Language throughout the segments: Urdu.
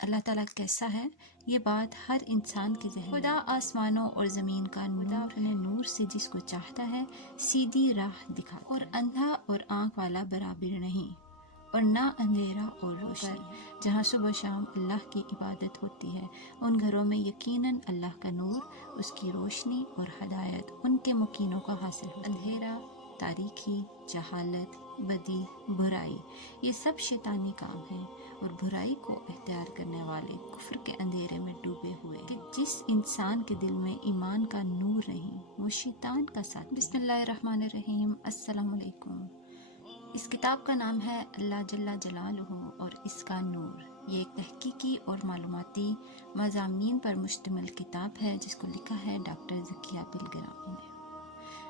اللہ تعالیٰ کیسا ہے یہ بات ہر انسان کے ذہن میں۔ خدا آسمانوں اور زمین کا نور اپنے نور سے جس کو چاہتا ہے سیدھی راہ دکھاتا اور اندھا اور آنکھ والا برابر نہیں، اور نہ اندھیرا اور روشنی۔ جہاں صبح شام اللہ کی عبادت ہوتی ہے ان گھروں میں یقیناً اللہ کا نور، اس کی روشنی اور ہدایت ان کے مکینوں کو حاصل ہو۔ اندھیرا، تاریکی، جہالت، بدی، برائی، یہ سب شیطانی کام ہیں، اور برائی کو اختیار کرنے والے کفر کے اندھیرے میں ڈوبے ہوئے کہ جس انسان کے دل میں ایمان کا نور نہیں وہ شیطان کا ساتھ۔ بسم اللہ الرحمن الرحیم۔ السلام علیکم۔ اس کتاب کا نام ہے اللہ جل جلالہ اور اس کا نور۔ یہ ایک تحقیقی اور معلوماتی مضامین پر مشتمل کتاب ہے جس کو لکھا ہے ڈاکٹر ذکیہ بالگرامی نے۔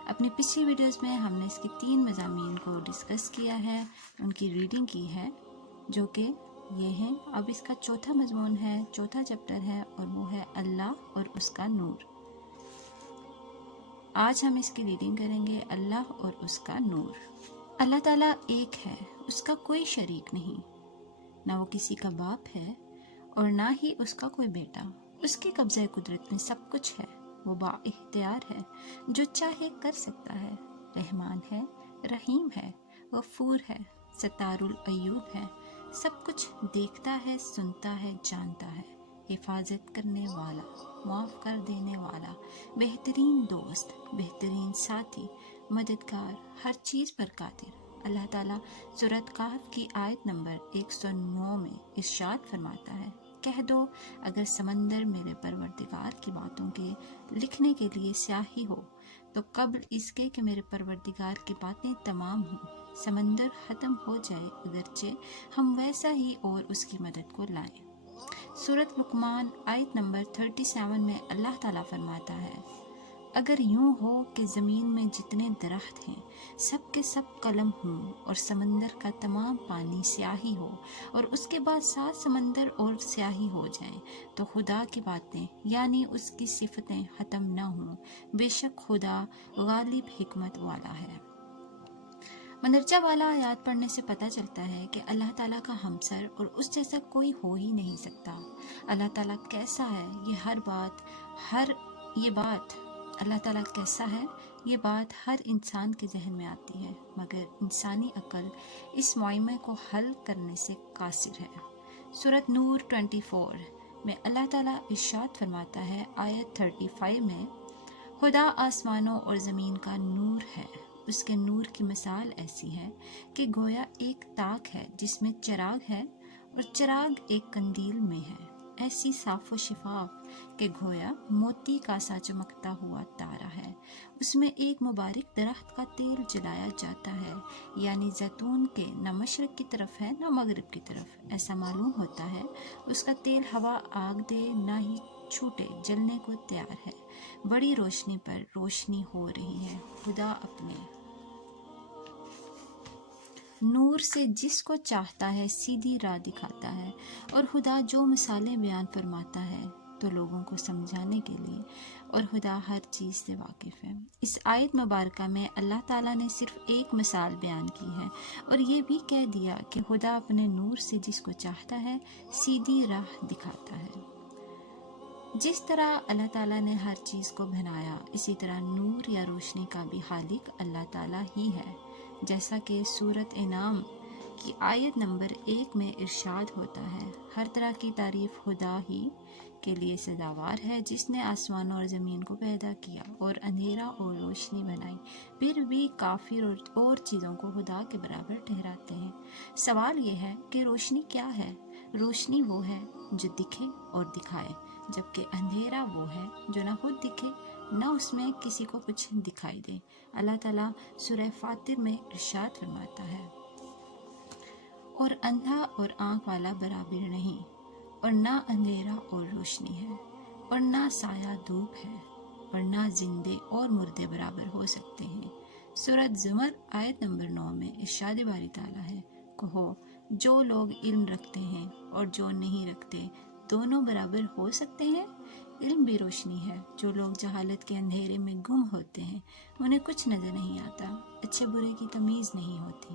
اپنی پچھلی ویڈیوز میں ہم نے اس کے 3 مضامین کو ڈسکس کیا ہے، ان کی ریڈنگ کی ہے، جو کہ یہ ہیں۔ اب اس کا چوتھا مضمون ہے، چوتھا چیپٹر ہے، اور وہ ہے اللہ اور اس کا نور۔ آج ہم اس کی ریڈنگ کریں گے، اللہ اور اس کا نور۔ اللہ تعالیٰ ایک ہے، اس کا کوئی شریک نہیں، نہ وہ کسی کا باپ ہے اور نہ ہی اس کا کوئی بیٹا۔ اس کے قبضہ قدرت میں سب کچھ ہے، وہ با اختیار ہے، جو چاہے کر سکتا ہے، رحمان ہے، رحیم ہے، غفور ہے، ستار العیوب ہے، سب کچھ دیکھتا ہے، سنتا ہے، جانتا ہے، حفاظت کرنے والا، معاف کر دینے والا، بہترین دوست، بہترین ساتھی، مددگار، ہر چیز پر قادر۔ اللہ تعالیٰ سورۃ کہف کی آیت نمبر 109 میں ارشاد فرماتا ہے، کہہ دو اگر سمندر میرے پروردگار کی باتوں کے لکھنے کے لیے سیاہی ہو تو قبل اس کے کہ میرے پروردگار کی باتیں تمام ہوں سمندر ختم ہو جائے، اگرچہ ہم ویسا ہی اور اس کی مدد کو لائیں۔ سورۃ لقمان آیت نمبر 37 میں اللہ تعالیٰ فرماتا ہے، اگر یوں ہو کہ زمین میں جتنے درخت ہیں سب کے سب قلم ہوں اور سمندر کا تمام پانی سیاہی ہو اور اس کے بعد 7 سمندر اور سیاہی ہو جائیں تو خدا کی باتیں یعنی اس کی صفتیں ختم نہ ہوں، بے شک خدا غالب حکمت والا ہے۔ مندرجہ والا آیات پڑھنے سے پتہ چلتا ہے کہ اللہ تعالیٰ کا ہمسر اور اس جیسا کوئی ہو ہی نہیں سکتا۔ اللہ تعالیٰ کیسا ہے یہ بات اللہ تعالیٰ کیسا ہے یہ بات ہر انسان کے ذہن میں آتی ہے، مگر انسانی عقل اس معمے کو حل کرنے سے قاصر ہے۔ سورۃ نور 24 میں اللہ تعالیٰ ارشاد فرماتا ہے آیت 35 میں، خدا آسمانوں اور زمین کا نور ہے، اس کے نور کی مثال ایسی ہے کہ گویا ایک تاک ہے جس میں چراغ ہے اور چراغ ایک قندیل میں ہے، ایسی صاف و شفاف کہ گویا موتی کا سا چمکتا ہوا تارا ہے، اس میں ایک مبارک درخت کا تیل جلایا جاتا ہے، یعنی زیتون کے نہ مشرق کی طرف ہے نہ مغرب کی طرف، ایسا معلوم ہوتا ہے اس کا تیل ہوا آگ دے نہ ہی چھوٹے، جلنے کو تیار ہے، بڑی روشنی پر روشنی ہو رہی ہے، خدا اپنے نور سے جس کو چاہتا ہے سیدھی راہ دکھاتا ہے، اور خدا جو مثالیں بیان فرماتا ہے تو لوگوں کو سمجھانے کے لیے، اور خدا ہر چیز سے واقف ہے۔ اس آیت مبارکہ میں اللہ تعالیٰ نے صرف ایک مثال بیان کی ہے اور یہ بھی کہہ دیا کہ خدا اپنے نور سے جس کو چاہتا ہے سیدھی راہ دکھاتا ہے۔ جس طرح اللہ تعالیٰ نے ہر چیز کو بنایا اسی طرح نور یا روشنی کا بھی خالق اللہ تعالیٰ ہی ہے، جیسا کہ سورۃ انعام کی آیت نمبر 1 میں ارشاد ہوتا ہے، ہر طرح کی تعریف خدا ہی کے لیے سزاوار ہے جس نے آسمانوں اور زمین کو پیدا کیا اور اندھیرا اور روشنی بنائی، پھر بھی کافر اور چیزوں کو خدا کے برابر ٹھہراتے ہیں۔ سوال یہ ہے کہ روشنی کیا ہے؟ روشنی وہ ہے جو دکھے اور دکھائے، جبکہ اندھیرا وہ ہے جو نہ خود دکھے نہ اس میں کسی کو کچھ دکھائی دے۔ اللہ تعالیٰ سورہ فاطر میں ارشاد فرماتا ہے، اور اندھا اور آنکھ والا برابر نہیں، اور نہ اندھیرا اور روشنی ہے، اور نہ سایہ دھوپ ہے، اور نہ زندے اور مردے برابر ہو سکتے ہیں۔ سورۃ زمر آیت نمبر 9 میں ارشاد باری تعالیٰ ہے، کہو جو لوگ علم رکھتے ہیں اور جو نہیں رکھتے دونوں برابر ہو سکتے ہیں؟ علم بھی روشنی ہے، جو لوگ جہالت کے اندھیرے میں گم ہوتے ہیں انہیں کچھ نظر نہیں آتا، اچھے برے کی تمیز نہیں ہوتی۔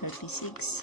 36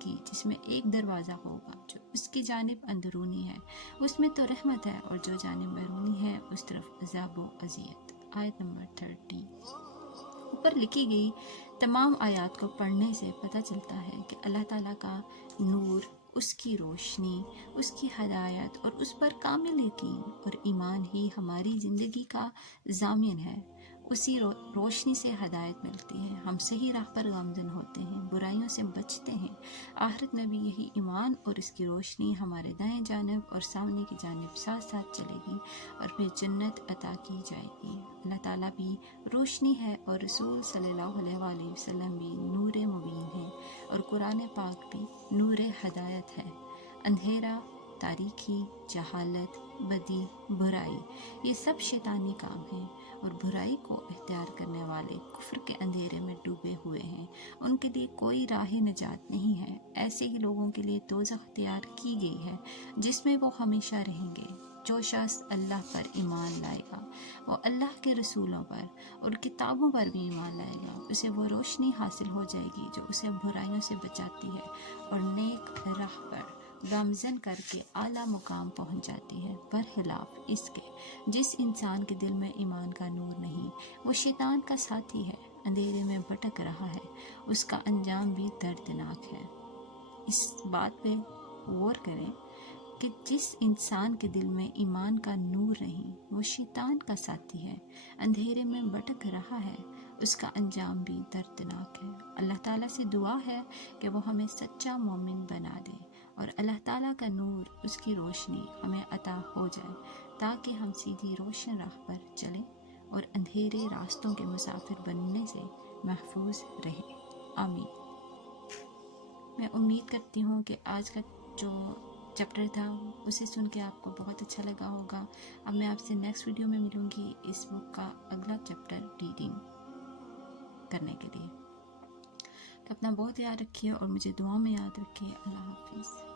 کی جس میں ایک دروازہ ہوگا جو اس کی جانب اندرونی ہے اس میں تو رحمت ہے، اور جو جانب بیرونی ہے اس طرف عذاب و اذیت۔ آیت نمبر 30۔ اوپر لکھی گئی تمام آیات کو پڑھنے سے پتہ چلتا ہے کہ اللہ تعالیٰ کا نور، اس کی روشنی، اس کی ہدایت اور اس پر کامل یقین اور ایمان ہی ہماری زندگی کا ضامن ہے۔ اسی روشنی سے ہدایت ملتی ہے، ہم صحیح راہ پر گامزن ہوتے ہیں، برائیوں سے بچتے ہیں۔ آخرت میں بھی یہی ایمان اور اس کی روشنی ہمارے دائیں جانب اور سامنے کی جانب ساتھ ساتھ چلے گی، اور پھر جنت عطا کی جائے گی۔ اللہ تعالیٰ بھی روشنی ہے اور رسول صلی اللہ علیہ وآلہ وسلم بھی نور مبین ہے، اور قرآن پاک بھی نور ہدایت ہے۔ اندھیرا، تاریکی، جہالت، بدی، برائی، یہ سب شیطانی کام ہیں، اور برائی کو اختیار کرنے والے کفر کے اندھیرے میں ڈوبے ہوئے ہیں، ان کے لیے کوئی راہ نجات نہیں ہے۔ ایسے ہی لوگوں کے لیے دوزخ تیار کی گئی ہے جس میں وہ ہمیشہ رہیں گے۔ جو شخص اللہ پر ایمان لائے گا، وہ اللہ کے رسولوں پر اور کتابوں پر بھی ایمان لائے گا، اسے وہ روشنی حاصل ہو جائے گی جو اسے برائیوں سے بچاتی ہے اور نیک راہ پر گامزن کر کے اعلیٰ مقام پہنچ جاتی ہے۔ برخلاف اس کے جس انسان کے دل میں ایمان کا نور نہیں، وہ شیطان کا ساتھی ہے، اندھیرے میں بھٹک رہا ہے، اس کا انجام بھی دردناک ہے۔ اس بات پہ غور کریں کہ جس انسان کے دل میں ایمان کا نور نہیں، وہ شیطان کا ساتھی ہے، اندھیرے میں بھٹک رہا ہے، اس کا انجام بھی دردناک ہے۔ اللہ تعالیٰ سے دعا ہے کہ وہ ہمیں سچا مومن بنا دے، اور اللہ تعالیٰ کا نور، اس کی روشنی ہمیں عطا ہو جائے تاکہ ہم سیدھی روشن راہ پر چلیں اور اندھیرے راستوں کے مسافر بننے سے محفوظ رہیں۔ آمین۔ میں امید کرتی ہوں کہ آج کا جو چیپٹر تھا اسے سن کے آپ کو بہت اچھا لگا ہوگا۔ اب میں آپ سے نیکسٹ ویڈیو میں ملوں گی اس بک کا اگلا چیپٹر ریڈنگ کرنے کے لیے۔ تو اپنا بہت یاد رکھیے اور مجھے دعاؤں میں یاد رکھیے۔ اللہ حافظ۔